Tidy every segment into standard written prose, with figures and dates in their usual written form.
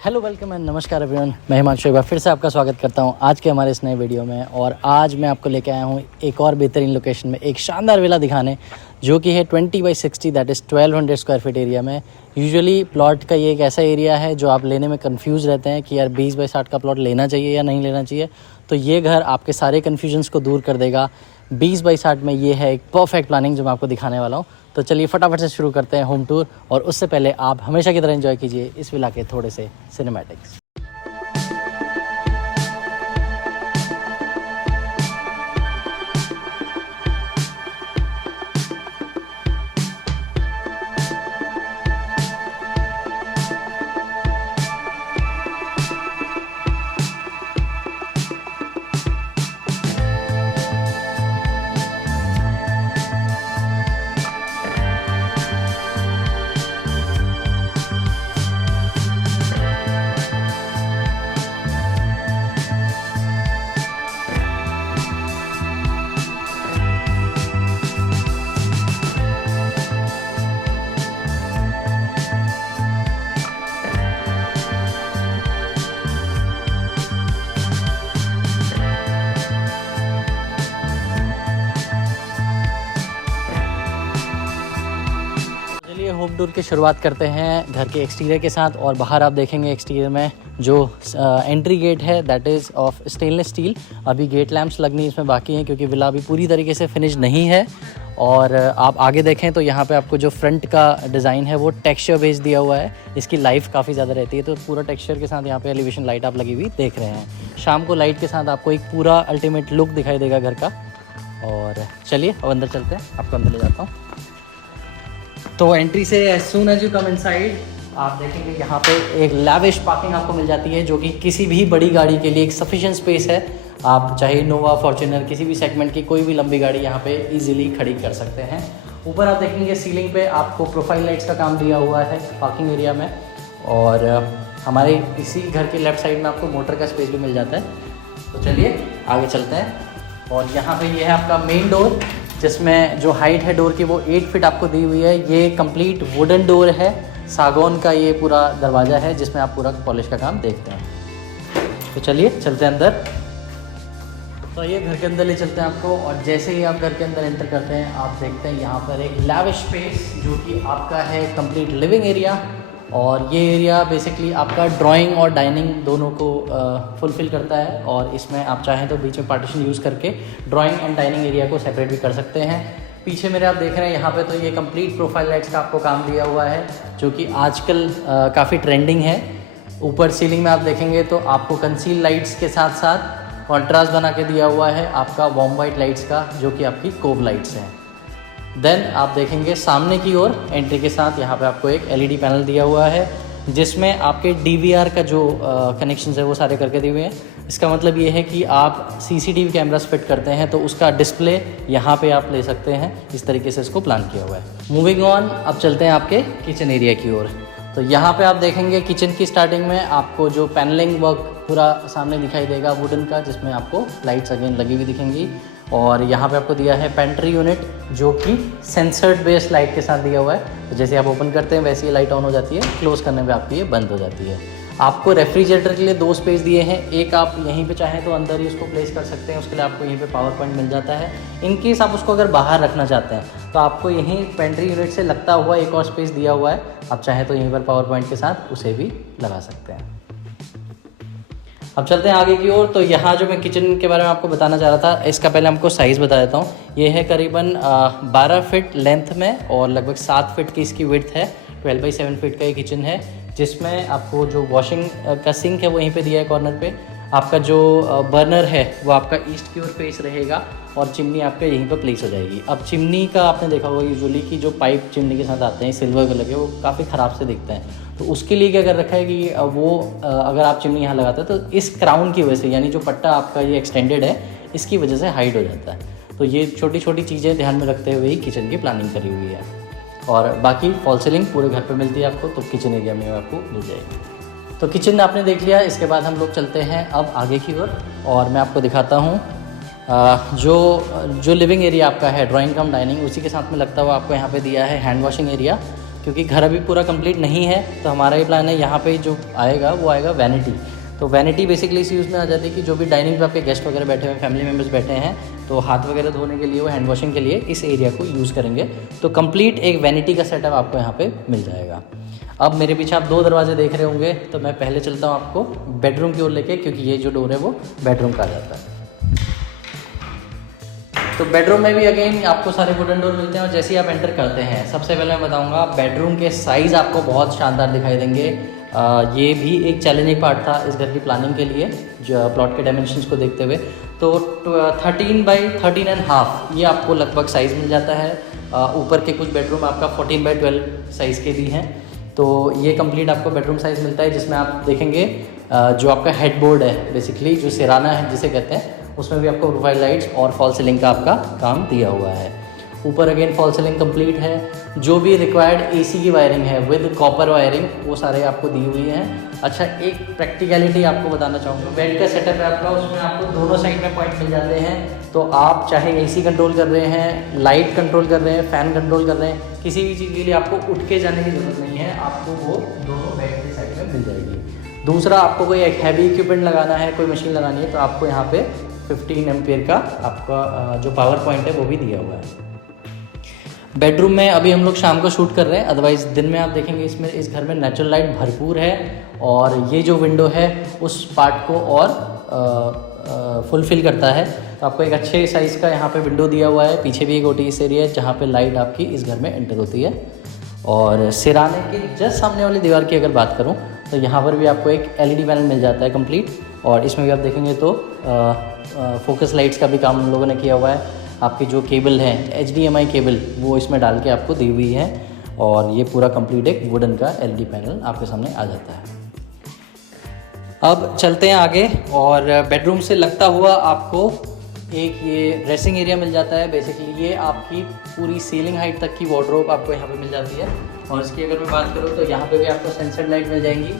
Hello welcome and नमस्कार everyone. मैं हिमांशु एक बार फिर से आपका स्वागत करता हूं आज के हमारे इस नए वीडियो में। और आज मैं आपको लेके आया हूं एक और बेहतरीन लोकेशन में एक शानदार विला दिखाने, जो कि है 20/60 that is 1200 square feet area में। यूजुअली प्लॉट का ये एक ऐसा एरिया है जो आप लेने में कंफ्यूज रहते हैं कि यार 20/60 का प्लॉट लेना चाहिए या नहीं लेना चाहिए। तो ये घर आपके सारे कन्फ्यूजन्स को दूर कर देगा। 20/60 में ये है एक परफेक्ट प्लानिंग जो मैं आपको दिखाने वाला हूँ। तो चलिए फटाफट से शुरू करते हैं होम टूर। और उससे पहले आप हमेशा की तरह एंजॉय कीजिए इस विला के थोड़े से सिनेमैटिक्स। होम टूर की शुरुआत करते हैं घर के एक्सटीरियर के साथ। और बाहर आप देखेंगे एक्सटीरियर में जो एंट्री गेट है that is of stainless steel. अभी गेट लैंप्स लगनी इसमें बाकी हैं क्योंकि विला अभी पूरी तरीके से फिनिश नहीं है। और आप आगे देखें तो यहाँ पे आपको जो फ्रंट का डिज़ाइन है वो टेक्सचर बेस दिया हुआ है। इसकी लाइफ काफ़ी ज़्यादा रहती है, तो पूरा टेक्सचर के साथ यहाँ पे एलिवेशन लाइट आप लगी हुई देख रहे हैं। शाम को लाइट के साथ आपको एक पूरा अल्टीमेट लुक दिखाई देगा घर का। और चलिए अब अंदर चलते हैं, आपको अंदर ले जाता हूँ। तो एंट्री से as soon as you come inside आप देखेंगे यहाँ पे एक लैविश पार्किंग आपको मिल जाती है, जो कि किसी भी बड़ी गाड़ी के लिए एक सफिशिएंट स्पेस है। आप चाहे इनोवा, फॉर्च्यूनर, किसी भी सेगमेंट की कोई भी लंबी गाड़ी यहाँ पे इजीली खड़ी कर सकते हैं। ऊपर आप देखेंगे सीलिंग पे आपको प्रोफाइल लाइट्स का काम दिया हुआ है पार्किंग एरिया में। और हमारे इसी घर के लेफ्ट साइड में आपको मोटर का स्पेस भी मिल जाता है। तो चलिए आगे चलते हैं। और यहाँ पे ये है आपका मेन डोर, जिसमें जो हाइट है डोर की वो 8 फीट आपको दी हुई है। ये कंप्लीट वुडन डोर है, सागौन का ये पूरा दरवाज़ा है जिसमें आप पूरा पॉलिश का काम देखते हैं। तो चलिए चलते हैं अंदर। तो ये घर के अंदर ले चलते हैं आपको। और जैसे ही आप घर के अंदर एंटर करते हैं आप देखते हैं यहाँ पर एक लैविश स्पेस जो कि आपका है कंप्लीट लिविंग एरिया। और ये एरिया बेसिकली आपका ड्राइंग और डाइनिंग दोनों को फुलफ़िल करता है। और इसमें आप चाहें तो बीच में पार्टीशन यूज़ करके ड्राइंग एंड डाइनिंग एरिया को सेपरेट भी कर सकते हैं। पीछे मेरे आप देख रहे हैं यहाँ पे, तो ये कंप्लीट प्रोफाइल लाइट्स का आपको काम दिया हुआ है, जो कि आजकल काफ़ी ट्रेंडिंग है। ऊपर सीलिंग में आप देखेंगे तो आपको कंसील लाइट्स के साथ साथ कॉन्ट्रास्ट बना के दिया हुआ है आपका वार्म वाइट लाइट्स का, जो कि आपकी कोव लाइट्स हैं। देन आप देखेंगे सामने की ओर एंट्री के साथ यहाँ पे आपको एक एलईडी पैनल दिया हुआ है, जिसमें आपके डीवीआर का जो कनेक्शंस है वो सारे करके दिए हुए हैं। इसका मतलब ये है कि आप सीसीटीवी कैमरास फिट करते हैं तो उसका डिस्प्ले यहाँ पे आप ले सकते हैं। इस तरीके से इसको प्लान किया हुआ है। मूविंग ऑन, अब चलते हैं आपके किचन एरिया की ओर। तो यहाँ पे आप देखेंगे किचन की स्टार्टिंग में आपको जो पैनलिंग वर्क पूरा सामने दिखाई देगा वुडन का, जिसमें आपको लाइट्स अगेन लगी हुई दिखेंगी। और यहाँ पे आपको दिया है पेंट्री यूनिट, जो कि सेंसर्ड बेस लाइट के साथ दिया हुआ है। तो जैसे आप ओपन करते हैं वैसे ही लाइट ऑन हो जाती है, क्लोज़ करने पे आपकी ये बंद हो जाती है। आपको रेफ्रिजरेटर के लिए 2 स्पेस दिए हैं। एक आप यहीं पे चाहें तो अंदर ही उसको प्लेस कर सकते हैं, उसके लिए आपको यहीं पे पावर पॉइंट मिल जाता है। इन केस आप उसको अगर बाहर रखना चाहते हैं तो आपको यहीं पेंट्री यूनिट से लगता हुआ एक और स्पेस दिया हुआ है। आप चाहें तो यहीं पर पावर पॉइंट के साथ उसे भी लगा सकते हैं। अब चलते हैं आगे की ओर। तो यहाँ जो मैं किचन के बारे में आपको बताना चाह रहा था, इसका पहले हमको साइज़ बता देता हूँ। ये है करीबन 12 फीट लेंथ में और लगभग 7 फीट की इसकी विड्थ है। 12/7 फीट का ये किचन है, जिसमें आपको जो वॉशिंग का सिंक है वो यहीं पे दिया है कॉर्नर पे। आपका जो बर्नर है वो आपका ईस्ट की ओर फेस रहेगा और चिमनी आपका यहीं पर प्लेस हो जाएगी। अब चिमनी का आपने देखा होगा यूजुअली कि जो पाइप चिमनी के साथ आते हैं सिल्वर कलर के, वो काफ़ी ख़राब से दिखते हैं। तो उसके लिए क्या कर रखा है कि वो अगर आप चिमनी यहाँ लगाते हैं तो इस क्राउन की वजह से, यानी जो पट्टा आपका ये एक्सटेंडेड है, इसकी वजह से हाइड हो जाता है। तो ये छोटी छोटी चीज़ें ध्यान में रखते हुए ही किचन की प्लानिंग करी हुई है। और बाकी फॉल सीलिंग पूरे घर पे मिलती है आपको, तो किचन एरिया में आपको मिल जाएगी। तो किचन आपने देख लिया। इसके बाद हम लोग चलते हैं अब आगे की ओर और मैं आपको दिखाता हूँ जो लिविंग एरिया आपका है, ड्राइंग कम डाइनिंग, उसी के साथ में लगता हुआ आपको यहाँ पे दिया है हैंड वॉशिंग एरिया। क्योंकि घर अभी पूरा कंप्लीट नहीं है, तो हमारा ये प्लान है यहाँ पे जो आएगा वो आएगा वैनिटी। तो वैनिटी बेसिकली इस यूज़ में आ जाती है कि जो भी डाइनिंग पे आपके गेस्ट वगैरह बैठे हुए हैं, फैमिली मेम्बर्स बैठे हैं, तो हाथ वगैरह धोने के लिए, वो हैंड वॉशिंग के लिए इस एरिया को यूज़ करेंगे। तो कंप्लीट एक वैनिटी का सेटअप आपको यहाँ पे मिल जाएगा। अब मेरे पीछे आप 2 दरवाजे देख रहे होंगे, तो मैं पहले चलता हूँ आपको बेडरूम की ओर लेके, क्योंकि ये जो डोर है वो बेडरूम का आ जाता है। तो बेडरूम में भी अगेन आपको सारे वुडन डोर मिलते हैं, और जैसे ही आप एंटर करते हैं, सबसे पहले मैं बताऊंगा बेडरूम के साइज़ आपको बहुत शानदार दिखाई देंगे। ये भी एक चैलेंजिंग पार्ट था इस घर की प्लानिंग के लिए, जो प्लॉट के डायमेंशंस को देखते हुए। तो 13 बाई 13.5 ये आपको लगभग साइज़ मिल जाता है। ऊपर के कुछ बेडरूम आपका 14 बाई 12 साइज़ के भी हैं। तो ये कंप्लीट आपको बेडरूम साइज़ मिलता है, जिसमें आप देखेंगे जो आपका हेडबोर्ड है बेसिकली, जो सिराना है जिसे कहते हैं, उसमें भी आपको प्रोफाइल लाइट्स और फॉल सीलिंग का आपका काम दिया हुआ है। ऊपर अगेन फॉल सीलिंग कंप्लीट है। जो भी रिक्वायर्ड एसी की वायरिंग है विद कॉपर वायरिंग, वो सारे आपको दी हुई हैं। अच्छा, एक प्रैक्टिकलिटी आपको बताना चाहूँगा, बेड का सेटअप है आपका, उसमें आपको दोनों साइड में पॉइंट मिल जाते हैं। तो आप चाहे एसी कंट्रोल कर रहे हैं, लाइट कंट्रोल कर रहे हैं, फ़ैन कंट्रोल कर रहे हैं, किसी भी चीज़ के लिए आपको उठ के जाने की ज़रूरत नहीं है, आपको वो दोनों बेड के साइड में मिल जाएगी। दूसरा, आपको कोई एक हैवी इक्विपमेंट लगाना है, कोई मशीन लगानी है, तो आपको यहाँ पे 15 एम्पियर का आपका जो पावर पॉइंट है वो भी दिया हुआ है। बेडरूम में अभी हम लोग शाम को शूट कर रहे हैं, अदरवाइज़ दिन में आप देखेंगे इसमें इस घर में नेचुरल लाइट भरपूर है, और ये जो विंडो है उस पार्ट को और फुलफ़िल करता है। तो आपको एक अच्छे साइज़ का यहाँ पे विंडो दिया हुआ है। पीछे भी एक ओटीएस एरिया है जहाँ पे लाइट आपकी इस घर में एंटर होती है। और सिराने के जस्ट सामने वाली दीवार की अगर बात करूँ, तो यहाँ पर भी आपको एक एलईडी पैनल मिल जाता है कंप्लीट, और इसमें भी आप देखेंगे तो फोकस लाइट्स का भी काम हम लोगों ने किया हुआ है। आपकी जो केबल है HDMI केबल, वो इसमें डाल के आपको दी हुई है, और ये पूरा कंप्लीट एक वुडन का एलईडी पैनल आपके सामने आ जाता है। अब चलते हैं आगे, और बेडरूम से लगता हुआ आपको एक ये ड्रेसिंग एरिया मिल जाता है। बेसिकली ये आपकी पूरी सीलिंग हाइट तक की वार्डरोब आपको यहाँ पे मिल जाती है। और इसकी अगर मैं बात करूँ, तो यहाँ पे भी आपको सेंसर लाइट मिल जाएंगी।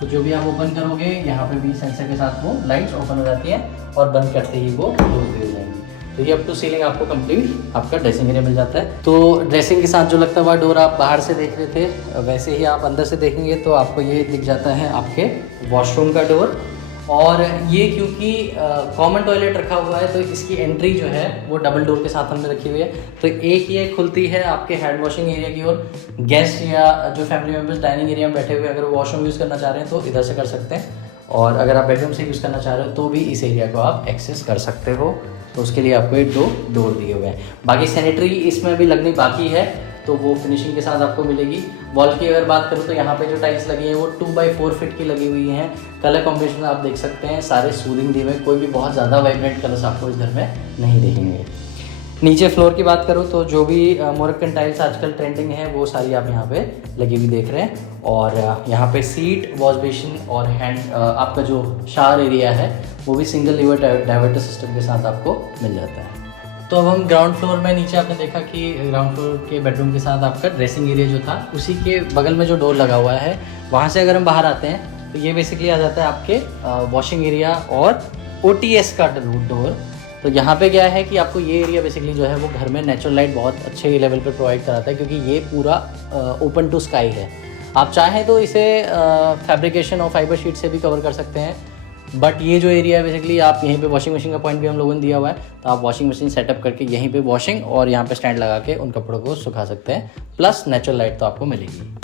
तो जो भी आप ओपन करोगे, यहाँ पे भी सेंसर के साथ वो लाइट्स ओपन हो जाती हैं, और बंद करते ही वो क्लोज भी हो जाएंगी। तो ये अप टू सीलिंग आपको कंप्लीट आपका ड्रेसिंग एरिया मिल जाता है। तो ड्रेसिंग के साथ जो लगता हुआ डोर आप बाहर से देख रहे थे, वैसे ही आप अंदर से देखेंगे तो आपको ये दिख जाता है आपके वॉशरूम का डोर। और ये क्योंकि कॉमन टॉयलेट रखा हुआ है, तो इसकी एंट्री जो है वो डबल डोर के साथ हमने रखी हुई है। तो एक ये खुलती है आपके हैंड वॉशिंग एरिया की ओर। गेस्ट या जो फैमिली मेम्बर्स डाइनिंग एरिया में बैठे हुए अगर वॉशरूम यूज़ करना चाह रहे हैं तो इधर से कर सकते हैं, और अगर आप बेडरूम से यूज़ करना चाह रहे हो तो भी इस एरिया को आप एक्सेस कर सकते हो। तो उसके लिए आपको एक 2 डोर दिए हुए हैं। बाकी सैनिटरी इसमें भी लगनी बाकी है, तो वो फिनिशिंग के साथ आपको मिलेगी। वॉल की अगर बात करूँ, तो यहाँ पे जो टाइल्स लगी हैं वो 2x4 फीट की लगी हुई हैं। कलर कॉम्बिनेशन आप देख सकते हैं, सारे सूदिंग दिए हुए, कोई भी बहुत ज़्यादा वाइब्रेंट कलर्स आपको इस घर में नहीं दिखेंगे। नीचे फ्लोर की बात करूँ, तो जो भी मोरक्कन टाइल्स आजकल ट्रेंडिंग है वो सारी आप यहाँ पे लगी हुई देख रहे हैं। और यहाँ पे सीट, वॉश बेसिन और हैंड आपका जो शावर एरिया है वो भी सिंगल लीवर डाइवर्टर सिस्टम के साथ आपको मिल जाता है। तो अब हम ग्राउंड फ्लोर में, नीचे आपने देखा कि ग्राउंड फ्लोर के बेडरूम के साथ आपका ड्रेसिंग एरिया जो था, उसी के बगल में जो डोर लगा हुआ है, वहाँ से अगर हम बाहर आते हैं तो ये बेसिकली आ जाता है आपके वॉशिंग एरिया और OTS का डोर। तो यहाँ पे क्या है कि आपको ये एरिया बेसिकली जो है वो घर में नेचुरल लाइट बहुत अच्छे लेवल पे प्रोवाइड कराता है, क्योंकि ये पूरा ओपन टू स्काई है। आप चाहें तो इसे फैब्रिकेशन और फाइबर शीट से भी कवर कर सकते हैं, बट ये जो एरिया है बेसिकली आप यहीं पे वॉशिंग मशीन का पॉइंट भी हम लोगों ने दिया हुआ है, तो आप वॉशिंग मशीन सेटअप करके यहीं पे वॉशिंग और यहाँ पे स्टैंड लगा के उन कपड़ों को सुखा सकते हैं, प्लस नेचुरल लाइट तो आपको मिलेगी।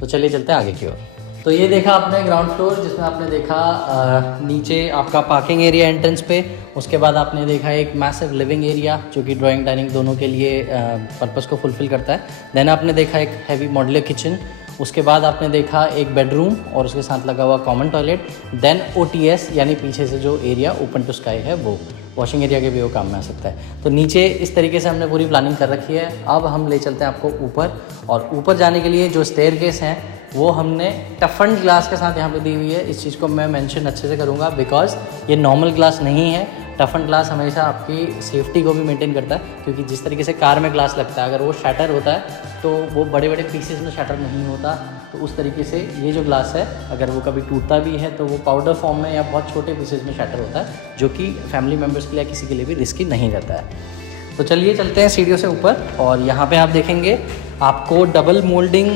तो चलिए चलते हैं आगे की ओर। तो ये देखा आपने ग्राउंड फ्लोर, जिसमें आपने देखा नीचे आपका पार्किंग एरिया एंट्रेंस पे, उसके बाद आपने देखा एक मैसिव लिविंग एरिया जो कि ड्राइंग डाइनिंग दोनों के लिए पर्पस को फुलफ़िल करता है। देन आपने देखा एक हैवी मॉड्यूलर किचन, उसके बाद आपने देखा एक बेडरूम और उसके साथ लगा हुआ कॉमन टॉयलेट, देन OTS यानी पीछे से जो एरिया ओपन टू स्काई है वो वॉशिंग एरिया के भी वो काम में आ सकता है। तो नीचे इस तरीके से हमने पूरी प्लानिंग कर रखी है। अब हम ले चलते हैं आपको ऊपर, और ऊपर जाने के लिए जो स्टेयरकेस हैं वो हमने टफन्ड ग्लास के साथ यहाँ पे दी हुई है। इस चीज़ को मैं मेंशन अच्छे से करूँगा, बिकॉज ये नॉर्मल ग्लास नहीं है। टफन ग्लास हमेशा आपकी सेफ्टी को भी मेंटेन करता है, क्योंकि जिस तरीके से कार में ग्लास लगता है, अगर वो शैटर होता है तो वो बड़े बड़े पीसेस में शैटर नहीं होता। तो उस तरीके से ये जो ग्लास है, अगर वो कभी टूटता भी है तो वो पाउडर फॉर्म में या बहुत छोटे पीसेस में शैटर होता है, जो कि फैमिली मेम्बर्स के लिए किसी के लिए भी रिस्की नहीं रहता है। तो चलिए चलते हैं सीढ़ियों से ऊपर, और यहाँ पे आप देखेंगे आपको डबल मोल्डिंग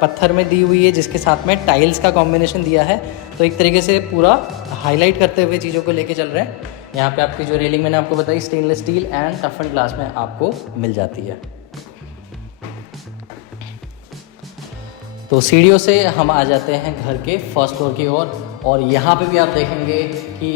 पत्थर में दी हुई है, जिसके साथ में टाइल्स का कॉम्बिनेशन दिया है। तो एक तरीके से पूरा हाईलाइट करते हुए चीज़ों को लेके चल रहे हैं। यहाँ पे आपकी जो रेलिंग मैंने आपको बताई स्टेनलेस स्टील एंड टफन ग्लास में आपको मिल जाती है। तो सीढ़ियों से हम आ जाते हैं घर के फर्स्ट फ्लोर की ओर, और यहाँ पे भी आप देखेंगे कि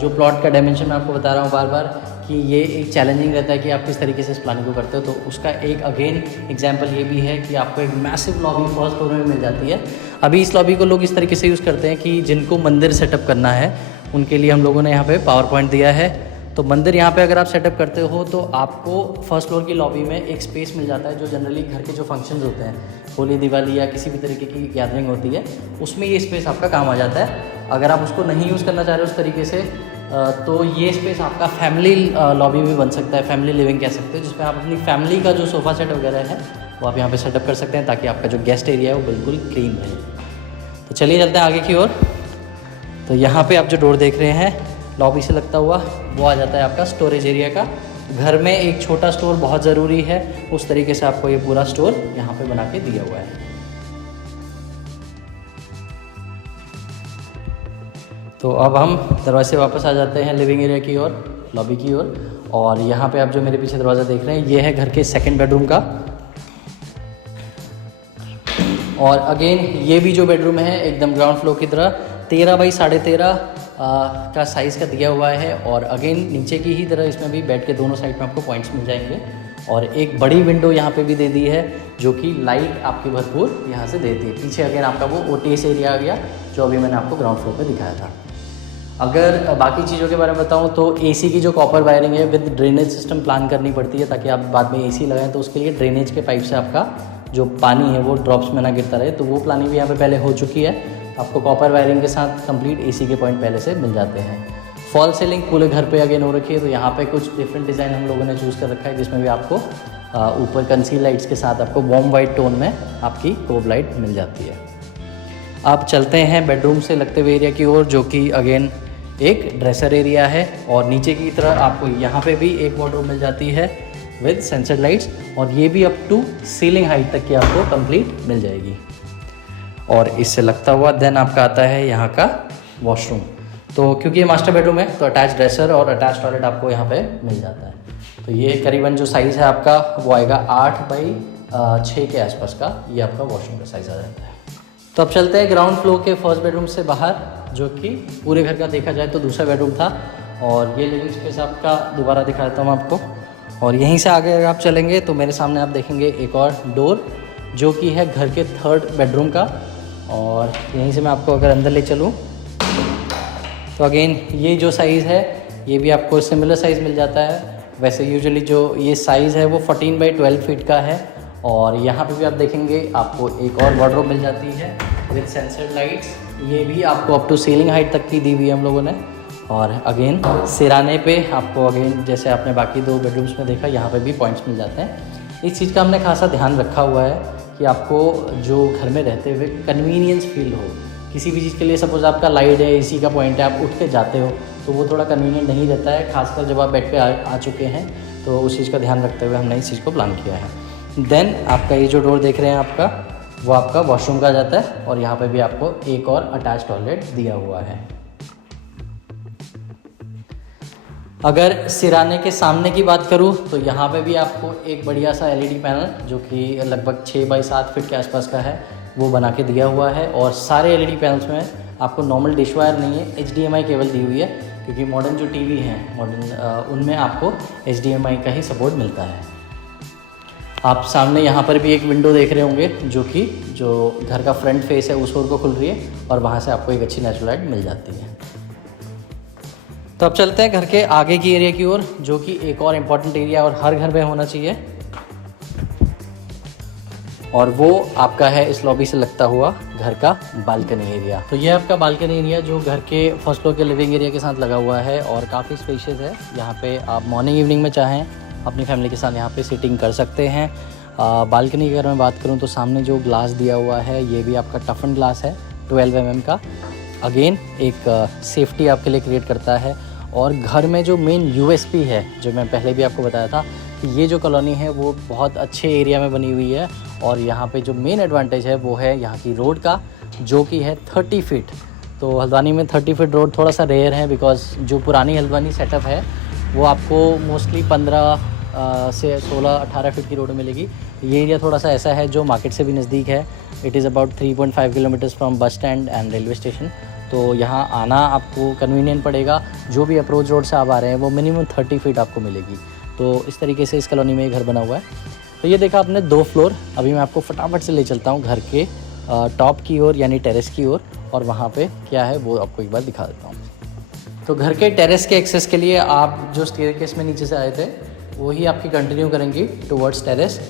जो प्लॉट का डायमेंशन मैं आपको बता रहा हूँ बार बार कि ये एक चैलेंजिंग रहता है कि आप किस तरीके से इस प्लानिंग को करते हो। तो उसका एक अगेन एग्जांपल ये भी है कि आपको एक मैसिव लॉबी फर्स्ट फ्लोर में मिल जाती है। अभी इस लॉबी को लोग इस तरीके से यूज़ करते हैं कि जिनको मंदिर सेटअप करना है उनके लिए हम लोगों ने यहाँ पे पावर पॉइंट दिया है। तो मंदिर यहाँ पे अगर आप सेटअप करते हो तो आपको फर्स्ट फ्लोर की लॉबी में एक स्पेस मिल जाता है, जो जनरली घर के जो फंक्शंस होते हैं, होली दिवाली या किसी भी तरीके की गैदरिंग होती है, उसमें ये स्पेस आपका काम आ जाता है। अगर आप उसको नहीं यूज़ करना चाह रहे उस तरीके से तो ये स्पेस आपका फैमिली लॉबी भी बन सकता है, फैमिली लिविंग कह सकते हैं, जिसमें आप अपनी फैमिली का जो सोफ़ा सेट वगैरह है वो आप यहाँ पे सेटअप कर सकते हैं, ताकि आपका जो गेस्ट एरिया है वो बिल्कुल क्लीन रहे। तो चलिए चलते हैं आगे की ओर। तो यहाँ पे आप जो डोर देख रहे हैं लॉबी से लगता हुआ, वो आ जाता है आपका स्टोरेज एरिया का। घर में एक छोटा स्टोर बहुत ज़रूरी है, उस तरीके से आपको ये पूरा स्टोर यहाँ पे बना के दिया हुआ है। तो अब हम दरवाजे से वापस आ जाते हैं लिविंग एरिया की ओर, लॉबी की ओर। और यहाँ पे आप जो मेरे पीछे दरवाज़ा देख रहे हैं ये है घर के सेकंड बेडरूम का। और अगेन ये भी जो बेडरूम है एकदम ग्राउंड फ्लोर की तरह 13 बाई 13.5 का साइज़ का दिया हुआ है। और अगेन नीचे की ही तरह इसमें भी बेड के दोनों साइड में आपको पॉइंट्स मिल जाएंगे। और एक बड़ी विंडो यहाँ पे भी दे दी है, जो कि लाइट आपकी भरपूर यहाँ से देती है। पीछे अगेन आपका वो ओटीएस एरिया आ गया, जो अभी मैंने आपको ग्राउंड फ्लोर पे दिखाया था। अगर बाकी चीज़ों के बारे में बताऊँ तो एसी की जो कॉपर वायरिंग है विद ड्रेनेज सिस्टम प्लान करनी पड़ती है, ताकि आप बाद में एसी लगाएं तो उसके लिए ड्रेनेज के पाइप से आपका जो पानी है वो ड्रॉप्स में ना गिरता रहे। तो वो प्लानिंग भी यहाँ पे पहले हो चुकी है। आपको कॉपर वायरिंग के साथ कंप्लीट एसी के पॉइंट पहले से मिल जाते हैं। फॉल सीलिंग पूरे घर पे अगेन हो रखी है। तो यहाँ पे कुछ डिफरेंट डिज़ाइन हम लोगों ने चूज़ कर रखा है, जिसमें भी आपको ऊपर कंसील लाइट्स के साथ आपको वार्म वाइट टोन में आपकी कोब लाइट मिल जाती है। आप चलते हैं बेडरूम से लगते हुए एरिया की ओर, जो कि अगेन एक ड्रेसर एरिया है। और नीचे की तरफ आपको यहाँ पे भी एक वार्डरोब मिल जाती है विद सेंसर लाइट्स, और ये भी अप टू सीलिंग हाइट तक की आपको कंप्लीट मिल जाएगी। और इससे लगता हुआ देन आपका आता है यहाँ का वॉशरूम। तो क्योंकि ये मास्टर बेडरूम है तो अटैच ड्रेसर और अटैच टॉयलेट आपको यहाँ पे मिल जाता है। तो ये करीबन जो साइज़ है आपका वो आएगा 8 बाई 6 के आसपास का, ये आपका वॉशरूम का साइज़ आ जाता है। तो अब चलते हैं ग्राउंड फ्लोर के फर्स्ट बेडरूम से बाहर, जो कि पूरे घर का देखा जाए तो दूसरा बेडरूम था। और ये लिविंग स्पेस आपका दोबारा दिखा देता हूँ आपको। और यहीं से आगे अगर आप चलेंगे तो मेरे सामने आप देखेंगे एक और डोर, जो कि है घर के थर्ड बेडरूम का। और यहीं से मैं आपको अगर अंदर ले चलूँ तो अगेन ये जो साइज़ है ये भी आपको सिमिलर साइज़ मिल जाता है। वैसे यूजुअली जो ये साइज़ है वो 14 बाई 12 फीट का है। और यहाँ पे भी आप देखेंगे आपको एक और वार्डरोब मिल जाती है विद सेंसर लाइट्स। ये भी आपको अप टू सीलिंग हाइट तक की दी हुई है हम लोगों ने। और अगेन सिराने पे आपको अगेन जैसे आपने बाकी 2 बेडरूम्स में देखा, यहाँ पे भी पॉइंट्स मिल जाते हैं। इस चीज़ का हमने खासा ध्यान रखा हुआ है कि आपको जो घर में रहते हुए कन्वीनियंस फील हो। किसी भी चीज़ के लिए सपोज़ आपका लाइट है, एसी का पॉइंट है, आप उठ के जाते हो तो वो थोड़ा कन्वीनियंट नहीं रहता है, खासकर जब आप बेड पे आ चुके हैं। तो उस चीज़ का ध्यान रखते हुए हमने इस चीज़ को प्लान किया है। देन आपका ये जो डोर देख रहे हैं आपका, वो आपका वॉशरूम का जाता है। और यहाँ पे भी आपको एक और अटैच टॉयलेट दिया हुआ है। अगर सिराने के सामने की बात करूँ तो यहाँ पे भी आपको एक बढ़िया सा एलईडी पैनल, जो कि लगभग 6 बाई 7 फीट के आसपास का है, वो बना के दिया हुआ है। और सारे एलईडी पैनल्स में आपको नॉर्मल डिश वायर नहीं है, HDMI केबल दी हुई है, क्योंकि मॉडर्न जो टीवी हैं उनमें आपको HDMI का ही सपोर्ट मिलता है। आप सामने यहाँ पर भी एक विंडो देख रहे होंगे, जो कि जो घर का फ्रंट फेस है उस ओर को खुल रही है, और वहाँ से आपको एक अच्छी नेचुरल लाइट मिल जाती है। तो अब चलते हैं घर के आगे की एरिया की ओर, जो कि एक और इम्पॉर्टेंट एरिया और हर घर में होना चाहिए। और वो आपका है इस लॉबी से लगता हुआ घर का बालकनी एरिया। तो ये आपका बालकनी एरिया जो घर के फर्स्ट फ्लोर के लिविंग एरिया के साथ लगा हुआ है, और काफ़ी स्पेशियस है। यहाँ पे आप मॉर्निंग इवनिंग में चाहें अपनी फैमिली के साथ यहाँ पे सिटिंग कर सकते हैं। बालकनी की अगर मैं बात करूँ तो सामने जो ग्लास दिया हुआ है ये भी आपका टफन ग्लास है 12 mm का। अगेन एक सेफ्टी आपके लिए क्रिएट करता है। और घर में जो मेन USP है, जो मैं पहले भी आपको बताया था, कि ये जो कॉलोनी है वो बहुत अच्छे एरिया में बनी हुई है और यहाँ पे जो मेन एडवांटेज है वो है यहाँ की रोड का, जो कि है 30 फीट। तो हल्द्वानी में 30 फीट रोड थोड़ा सा रेयर है, बिकॉज जो पुरानी हल्द्वानी सेटअप है वो आपको मोस्टली 15 से 16-18 फीट की रोड मिलेगी। ये एरिया थोड़ा सा ऐसा है जो मार्केट से भी नज़दीक है। It is about 3.5 kilometres from bus stand and railway station. तो यहाँ आना आपको कन्वीनियंट पड़ेगा। जो भी अप्रोच रोड से आप आ रहे हैं वो मिनिमम 30 फीट आपको मिलेगी। तो इस तरीके से इस कॉलोनी में ये घर बना हुआ है। तो ये देखा आपने 2 फ्लोर। अभी मैं आपको फटाफट से ले चलता हूँ घर के टॉप की ओर यानी टेरेस की ओर, और वहाँ पे क्या है वो आपको एक बार दिखा देता हूँ। तो घर के टेरेस के एक्सेस के लिए आप जो स्टेयरकेस में नीचे से आए थे वही आपकी कंटिन्यू करेंगी टुवर्ड्स टेरेस।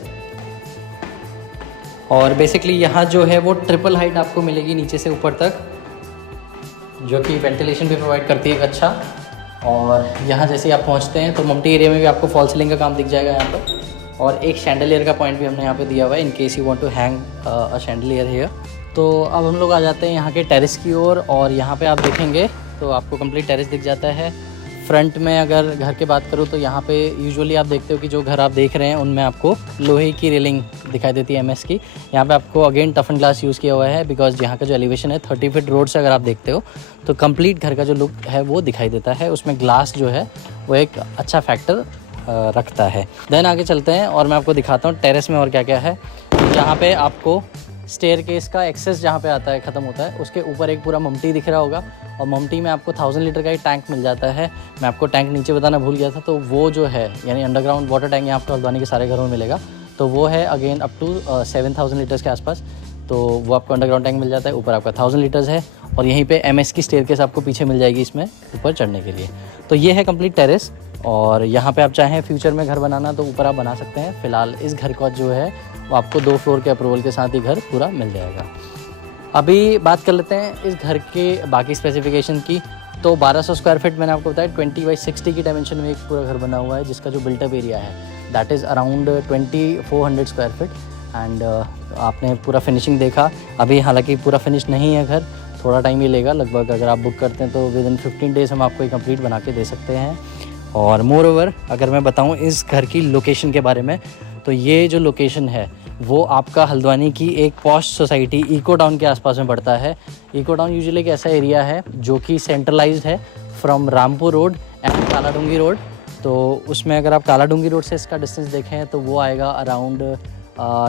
और बेसिकली यहाँ जो है वो ट्रिपल हाइट आपको मिलेगी नीचे से ऊपर तक, जो कि वेंटिलेशन भी प्रोवाइड करती है एक अच्छा। और यहाँ जैसे ही आप पहुँचते हैं तो मम्टी एरिया में भी आपको फॉल सीलिंग का काम दिख जाएगा यहाँ पर। और एक शैंडलियर का पॉइंट भी हमने यहाँ पे दिया हुआ है in case you want to hang a chandelier here. तो अब हम लोग आ जाते हैं यहाँ के टेरेस की ओर, और यहाँ पे आप देखेंगे तो आपको कंप्लीट टेरेस दिख जाता है। फ्रंट में अगर घर की बात करूँ तो यहाँ पे यूजुअली आप देखते हो कि जो घर आप देख रहे हैं उनमें आपको लोहे की रेलिंग दिखाई देती है एमएस की। यहाँ पे आपको अगेन टफन ग्लास यूज़ किया हुआ है, बिकॉज यहाँ का जो एलिवेशन है 30 फीट रोड से अगर आप देखते हो तो कंप्लीट घर का जो लुक है वो दिखाई देता है। उसमें ग्लास जो है वो एक अच्छा फैक्टर रखता है। देन आगे चलते हैं और मैं आपको दिखाता हूँ टेरेस में और क्या क्या है। यहाँ पे आपको स्टेयरकेस का एक्सेस जहाँ पे आता है ख़त्म होता है, उसके ऊपर एक पूरा ममटी दिख रहा होगा, और ममटी में आपको 1000 लीटर का ही टैंक मिल जाता है। मैं आपको टैंक नीचे बताना भूल गया था, तो वो जो है यानी अंडरग्राउंड वाटर टैंक यहाँ आपको हल्द्वानी के सारे घरों में मिलेगा। तो वो है अगेन अप टू 7000 लीटर्स के आसपास। तो वो आपको अंडरग्राउंड टैंक मिल जाता है। ऊपर आपका 1000 लीटर्स है, और यहीं पे एमएस की स्टेयरकेस आपको पीछे मिल जाएगी इसमें ऊपर चढ़ने के लिए। तो ये है कंप्लीट टेरेस, और यहाँ पे आप चाहें फ्यूचर में घर बनाना तो ऊपर आप बना सकते हैं। फ़िलहाल इस घर का जो है वो आपको 2 फ्लोर के अप्रूवल के साथ ही घर पूरा मिल जाएगा। अभी बात कर लेते हैं इस घर के बाकी स्पेसिफिकेशन की। तो 1200 स्क्वायर फीट मैंने आपको बताया 20x60 की डायमेंशन में एक पूरा घर बना हुआ है, जिसका जो बिल्टअप एरिया है that is around 2400 square feet. And आपने पूरा फिनिशिंग देखा। अभी हालांकि पूरा फिनिश नहीं है घर, थोड़ा टाइम ही लेगा लगभग। अगर आप बुक करते हैं तो विद इन 15 डेज़ हम आपको ये कंप्लीट बना के दे सकते हैं। और मोर ओवर अगर मैं बताऊं इस घर की लोकेशन के बारे में, तो ये जो लोकेशन है वो आपका हल्द्वानी की एक पॉश सोसाइटी इको टाउन के आसपास में पड़ता है। इको टाउन यूजुअली एक ऐसा एरिया है जो कि सेंट्रलाइज्ड है from Rampur road and Kaladhungi road. तो उसमें अगर आप कालाडूंगी रोड से इसका डिस्टेंस देखें तो वो आएगा अराउंड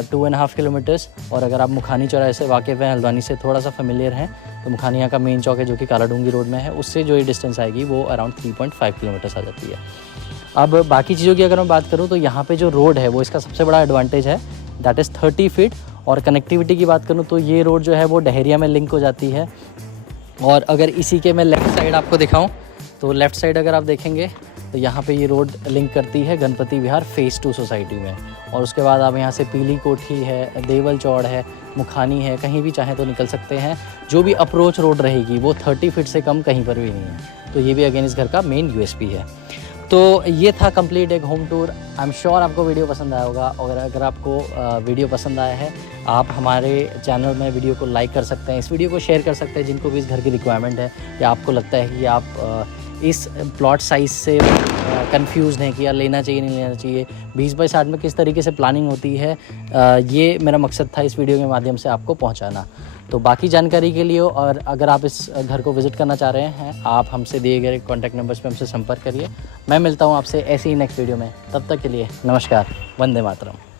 2.5 किलोमीटर्स। और अगर आप मुखानी चौराहे से वाकिफ़ हैं, हल्द्वानी से थोड़ा सा फेमिलियर हैं, तो मुखानी यहाँ का मेन चौक है जो कि कालाडूंगी रोड में है, उससे जो ये डिस्टेंस आएगी वो अराउंड 3.5 किलोमीटर्स आ जाती है। अब बाकी चीज़ों की अगर मैं बात करूँ तो यहाँ पे जो रोड है वो इसका सबसे बड़ा एडवांटेज है, दैट इज़ 30 फीट। और कनेक्टिविटी की बात करूँ तो ये रोड जो है वो डहेरिया में लिंक हो जाती है। और अगर इसी के मैं लेफ़्ट साइड आपको दिखाऊँ तो लेफ़्ट साइड अगर आप देखेंगे तो यहाँ पे ये रोड लिंक करती है गणपति विहार फ़ेज़ 2 सोसाइटी में। और उसके बाद आप यहाँ से पीली कोठी है, देवल चौड़ है, मुखानी है, कहीं भी चाहें तो निकल सकते हैं। जो भी अप्रोच रोड रहेगी वो 30 फीट से कम कहीं पर भी नहीं है। तो ये भी अगेन इस घर का मेन यूएसपी है। तो ये था कंप्लीट एक home tour. I am sure आपको वीडियो पसंद आया होगा, और अगर आपको वीडियो पसंद आया है आप हमारे चैनल में वीडियो को लाइक कर सकते हैं, इस वीडियो को शेयर कर सकते हैं जिनको भी इस घर की रिक्वायरमेंट है, या आपको लगता है कि आप इस प्लॉट साइज़ से कंफ्यूज हैं कि यार लेना चाहिए नहीं लेना चाहिए, 20 बाई 60 में किस तरीके से प्लानिंग होती है, ये मेरा मकसद था इस वीडियो के माध्यम से आपको पहुंचाना। तो बाकी जानकारी के लिए और अगर आप इस घर को विज़िट करना चाह रहे हैं, आप हमसे दिए गए कॉन्टैक्ट नंबर्स पे हमसे संपर्क करिए। मैं मिलता हूं आपसे ऐसे ही नेक्स्ट वीडियो में। तब तक के लिए नमस्कार, वंदे मातरम।